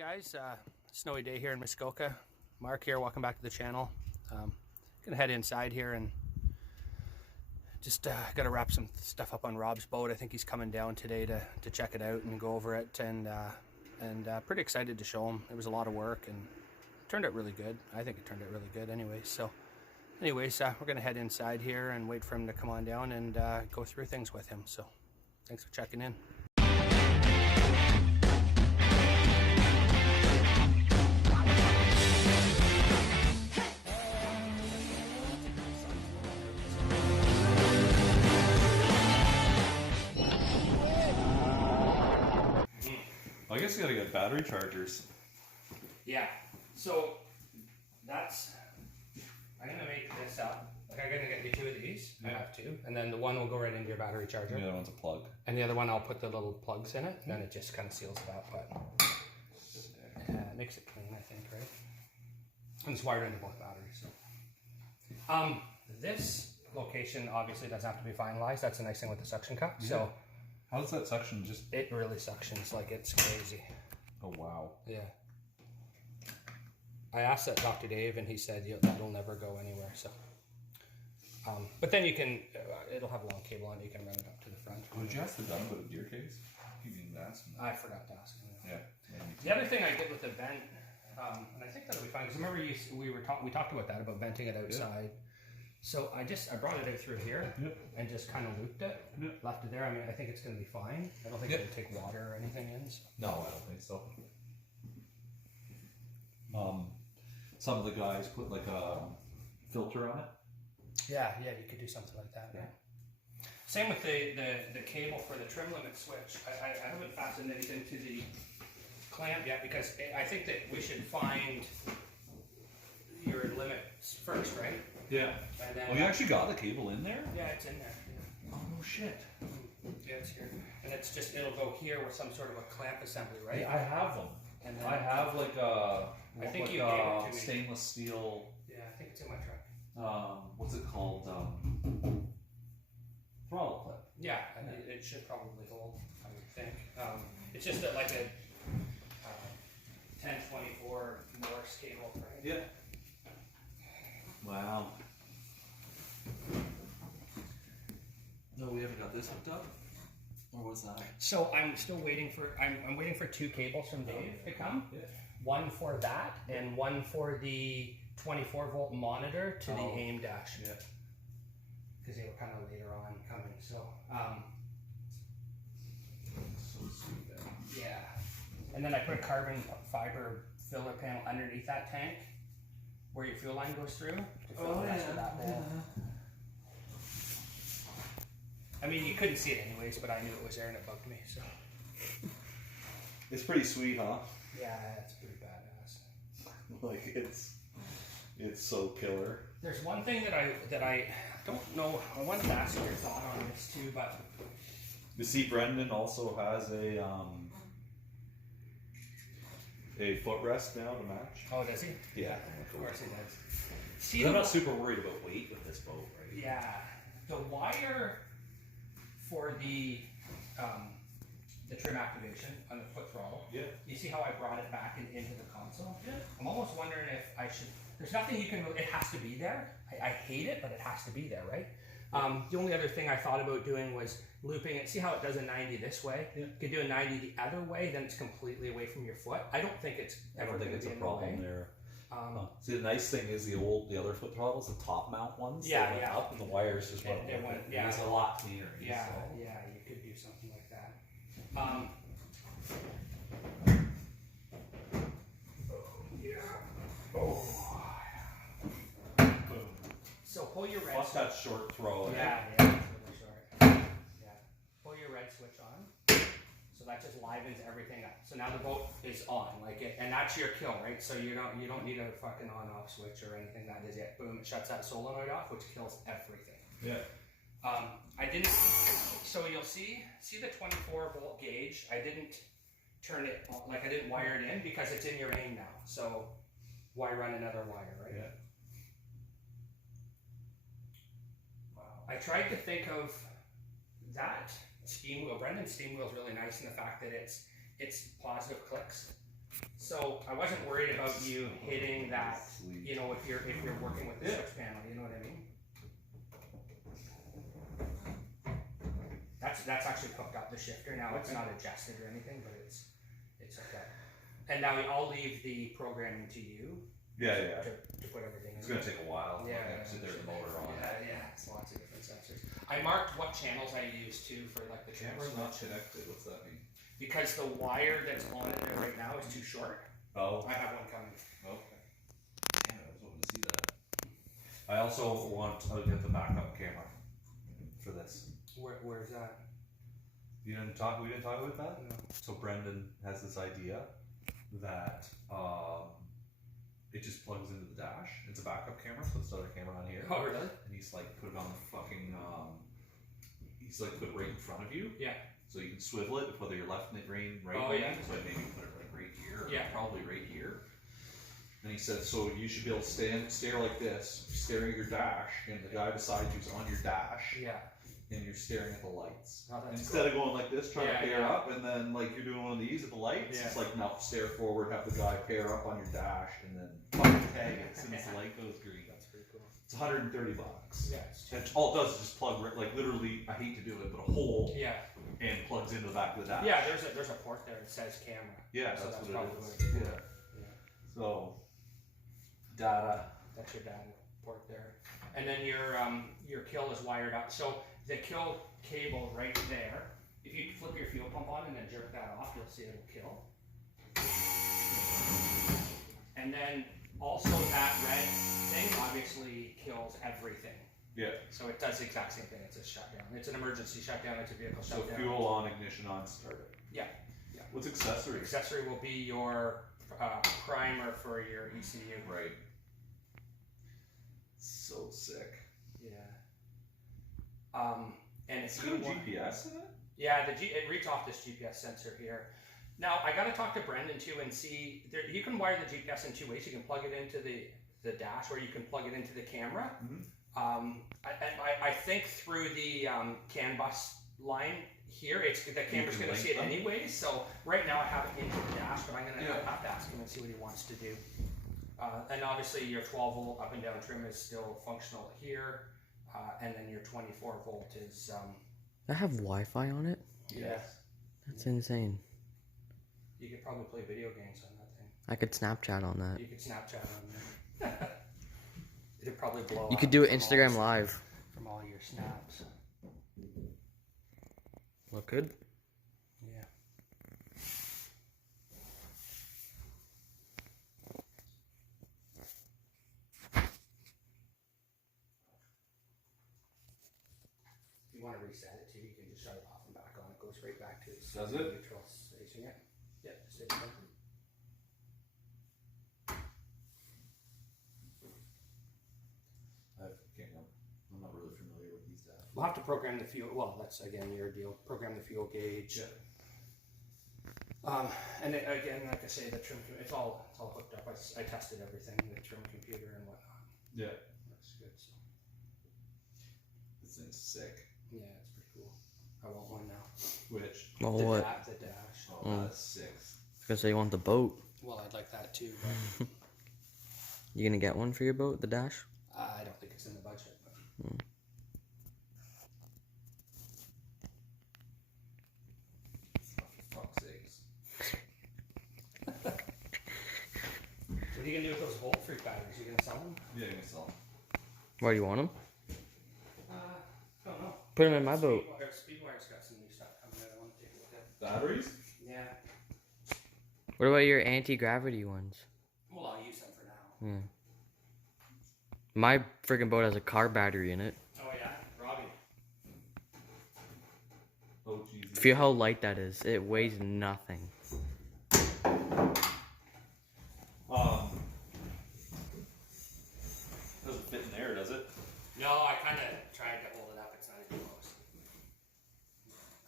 Guys, snowy day here in Muskoka. Mark here, welcome back to the channel. Gonna head inside here and just gotta wrap some stuff up on Rob's boat. I think he's coming down today to check it out and go over it, and pretty excited to show him. It was a lot of work and it turned out really good. I think it turned out really good anyway. So anyways, we're gonna head inside here and wait for him to come on down and go through things with him. So thanks for checking in. I guess you gotta get battery chargers. Yeah, so that's, I'm gonna make this up. Like, I'm gonna get you two of these. I have two, and then the one will go right into your battery charger. The other one's a plug. And the other one, I'll put the little plugs in it, and then it just kind of seals it up. But it makes it clean, I think, right? And it's wired into both batteries. So, this location obviously doesn't have to be finalized. That's the nice thing with the suction cup. Yeah. So. How's that suction? Just it really suctions like it's crazy. Oh wow. Yeah. I asked that Dr. Dave, and he said that'll never go anywhere. So, but then you can, it'll have a long cable on it. You can run it up to the front. Would you ask the gun about a deer case? You didn't ask him. I forgot to ask him. Yeah. The other thing I did with the vent, and I think that'll be fine, because remember we talked about that, about venting it outside. Yeah. So I brought it out through here, yep, and just kind of looped it, yep, left it there. I mean, I think it's going to be fine. I don't think, yep, it'll take water or anything in. So. No, I don't think so. Some of the guys put like a filter on it. Yeah, you could do something like that. Yeah. Same with the cable for the trim limit switch. I haven't fastened anything to the clamp yet, because I think that we should find your limits first, right? Yeah. And then, you actually got the cable in there? Yeah, it's in there. Yeah. Oh, no shit. Yeah, it's here. And it's just, it'll go here with some sort of a clamp assembly, right? Yeah, I have them. And then I have like I think you gave it to me. Stainless steel. Yeah, I think it's in my truck. What's it called? Throttle clip. Yeah, and it should probably hold, I would think. It's just like a 1024 Morse cable, right? Yeah. Wow. No, we haven't got this hooked up. Or was that? So I'm still waiting for I'm waiting for two cables from Dave to come. Yeah. One for that and one for the 24-volt monitor to the aim dash. Yeah. Because they were kind of later on coming. So so sweet then. Yeah. And then I put a carbon fiber filler panel underneath that tank, where your fuel line goes through, to fill the rest of that hole. I mean, you couldn't see it anyways, but I knew it was there and it bugged me, so. It's pretty sweet, huh? Yeah, it's pretty badass. Like, it's so killer. There's one thing that I don't know, I wanted to ask your thought on this too, but. You see, Brendan also has a footrest now to match. Oh, does he? Yeah, of course he does. See, I'm not super worried about weight with this boat, right? Yeah, the wire for the trim activation on the foot throttle. Yeah. You see how I brought it back into the console? Yeah. I'm almost wondering if I should. There's nothing you can. It has to be there. I hate it, but it has to be there, right? The only other thing I thought about doing was looping it. See how it does a 90 this way? Yeah. You could do a 90 the other way, then it's completely away from your foot. I don't think it's ever going to be a problem there. See, the nice thing is the other foot throttles, the top mount ones. Yeah, yeah. Up and the wires just went. Yeah, it's a lot cleaner. Yeah, yeah. You could do something like that. Oh. So pull your red. Plus that short throw. Yeah, it's really short. Yeah. Pull your red switch on. So that just livens everything up. So now the boat is on, like it, and that's your kill, right? So you don't need a fucking on-off switch or anything. That is it. Boom! It shuts that solenoid off, which kills everything. Yeah. I didn't. So you'll see the 24-volt gauge. I didn't turn it like I didn't wire it in because it's in your aim now. So why run another wire, right? Yeah. Wow. I tried to think of that steam wheel. Brendan's steam wheel is really nice in the fact that it's positive clicks. So I wasn't worried about you hitting that, you know, if you're working with the switch panel, you know what I mean? That's actually hooked up the shifter now. It's not adjusted or anything, but it's hooked up. And now I'll leave the programming to you. Yeah. To put everything in. It's gonna take a while. Yeah. So there's a motor on. Yeah. It's lots of different sensors. I marked what channels I use too for like the Camera's not connected. What's that mean? Because the wire that's on it there right now is too short. Oh. I have one coming. Okay. Damn, I was hoping to see that. I also want to get the backup camera for this. Where's that? We didn't talk about that? No. So Brendan has this idea that it just plugs into the dash. It's a backup camera, so it's another camera on here. Oh, really? And he's like put it on the fucking he's like put it right in front of you. Yeah. So you can swivel it whether you're left right Oh, leaning. yeah. So I maybe put it like right here. Or Yeah. probably right here. And he said, so you should be able to stare like this, staring at your dash, and the guy beside you's on your dash. Yeah. And you're staring at the lights. Oh, that's Instead of going like this, trying to pair yeah. up, and then like you're doing one of these at the lights, it's like no, stare forward, have the guy pair up on your dash, and then fucking tag it as soon as the light goes green. That's pretty cool. It's $130. Yeah. It's cheap. And all it does is just plug, like literally, I hate to do it, but a hole Yeah. and plugs into the back of the dash. Yeah. There's a port there that says camera. Yeah, So that's what probably it is. what it is. Yeah. So, data. That's your data port there. And then your kill is wired up. So the kill cable right there, if you flip your fuel pump on and then jerk that off, you'll see it'll kill. And then also that red thing obviously kills everything. Yeah. So it does the exact same thing. It's a shutdown. It's an emergency shutdown. It's a vehicle So shutdown. fuel on, ignition on, start it. Yeah. What's accessories? Accessory will be your primer for your ECU. Right. So sick. Yeah. And It's if got a you want, GPS in it? yeah, it reads off this GPS sensor here. Now I got to talk to Brendan too and see. You can wire the GPS in two ways. You can plug it into the dash, or you can plug it into the camera. Mm-hmm. I think through the CAN bus line here, the camera's going to see it anyway. So right now I have it into the dash, but I'm going to have to ask him and see what he wants to do. And obviously your 12 volt up and down trim is still functional here, and then your 24 volt is. I have Wi-Fi on it? Yeah. That's insane. You could probably play video games on that thing. I could Snapchat on that. You could Snapchat on there. It'd probably blow up. You could do it Instagram Live. From all your snaps. Look good? Yeah. If you want to reset it too, you can just shut it off and back on. It goes right back to its Does it? neutral station. Yeah. Yeah, just hit it. I'm not really familiar with these dash. We'll have to program the fuel. Well, that's again your deal. Program the fuel gauge. Yeah. And it, again, like I say, the trim, it's all hooked up. I tested everything, the trim computer and whatnot. Yeah. That's good. So. This thing's sick. Yeah, it's pretty cool. I want one now. Which? Well, the what? The dash. Oh, that's six. Because they want the boat. Well, I'd like that too. But You gonna get one for your boat, the dash? I don't think it's in the budget. But. For fuck's sakes. What are you gonna do with those volt free batteries? You gonna sell them? Yeah, you can sell them. Why do you want them? I don't know. Put them in my boat. Speedwire's got some new stuff coming out. I want to take a look at. Batteries? Yeah. What about your anti-gravity ones? Well, I'll use them for now. Yeah. My freaking boat has a car battery in it. Oh yeah, Robbie. Oh, Jesus. Feel how light that is. It weighs nothing. Doesn't fit in there, does it? No, I kind of tried to hold it up. It's not even close.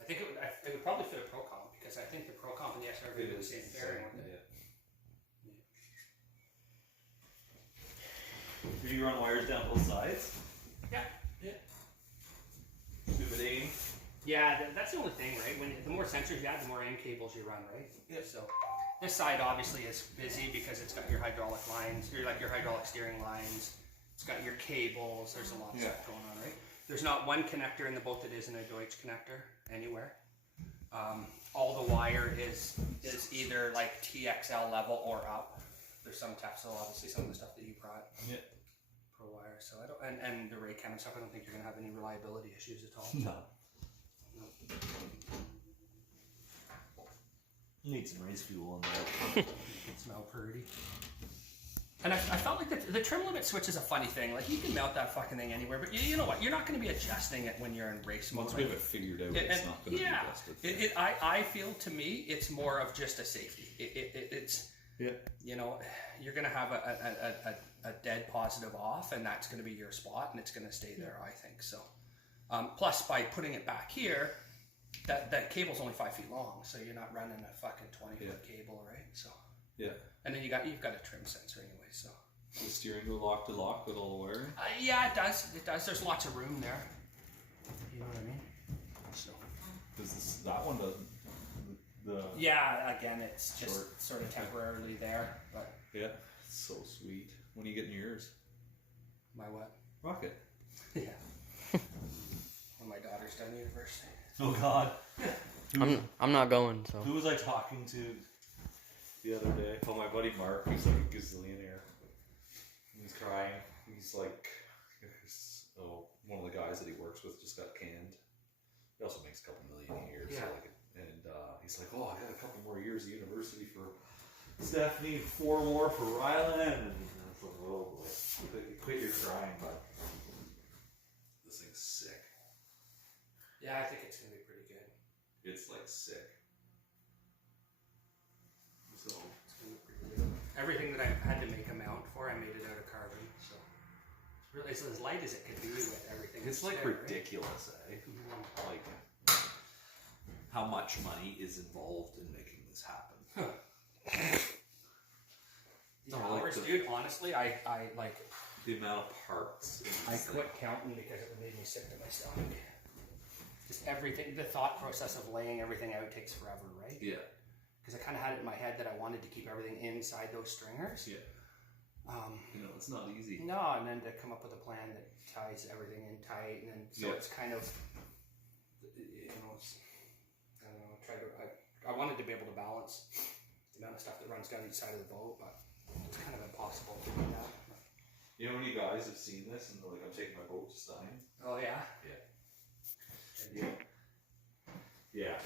I think it would probably fit a Pro Comp because I think the Pro Comp and the SRV are the same fairing. Do you run wires down both sides? Yeah. Yeah. Stupid aim. Yeah, that's the only thing, right? The more sensors you add, the more end cables you run, right? Yeah. So, This side obviously is busy because it's got your hydraulic lines, or like your hydraulic steering lines. It's got your cables. There's a lot of stuff going on, right? There's not one connector in the boat that isn't a Deutsch connector anywhere. All the wire is either like TXL level or up. There's some Tefsel, obviously some of the stuff that you brought. Yeah. Pro wire. So I don't, and the Raycam and stuff. I don't think you're gonna have any reliability issues at all. No. Need some race fuel in there. Smell pretty. And I felt like the trim limit switch is a funny thing. Like, you can mount that fucking thing anywhere, but you know what? You're not going to be adjusting it when you're in race mode. Once we have it figured out, it's not going to be adjusted. I feel, to me, it's more of just a safety. It's, you know, you're going to have a dead positive off, and that's going to be your spot, and it's going to stay there, I think. So, plus, by putting it back here, that cable's only 5 feet long, so you're not running a fucking 20-foot cable, right? So and then you've got a trim sensor anyway. So the steering go lock to lock with all the wiring. Yeah, it does. It does. There's lots of room there. You know what I mean? So That one doesn't. Yeah, again, it's just sort of temporarily there, but yeah, it's so sweet. When are you getting yours? My what? Rocket. Yeah. When my daughter's done university. Oh God. I'm not going. So Who was I talking to the other day? Oh, my buddy Mark. He's like a gazillionaire. He's crying. He's like, one of the guys that he works with just got canned. He also makes a couple million a year. Yeah. So he's like, oh, I got a couple more years of university for Stephanie, 4 more for Rylan. And I was like, oh boy, quit your crying, bud. This thing's sick. Yeah, I think it's gonna be pretty good. It's like sick. So it's gonna be pretty good. Everything that I had to make a mount for, I made it out of carbon. So it's as light as it could be with everything. It's like there, ridiculous, right? Like how much money is involved in making this happen. The hours, dude, honestly, I like the amount of parts. I quit counting because it made me sick to my stomach. Just everything, the thought process of laying everything out takes forever, right? Yeah. Because I kind of had it in my head that I wanted to keep everything inside those stringers. Yeah. It's not easy. No, and then to come up with a plan that ties everything in tight, and then it's kind of, I don't know, I wanted to be able to balance the amount of stuff that runs down each side of the boat, but it's kind of impossible to do that. You know, when you guys have seen this and they're like, I'm taking my boat to Stein. Oh yeah? Yeah. Yeah. Yeah.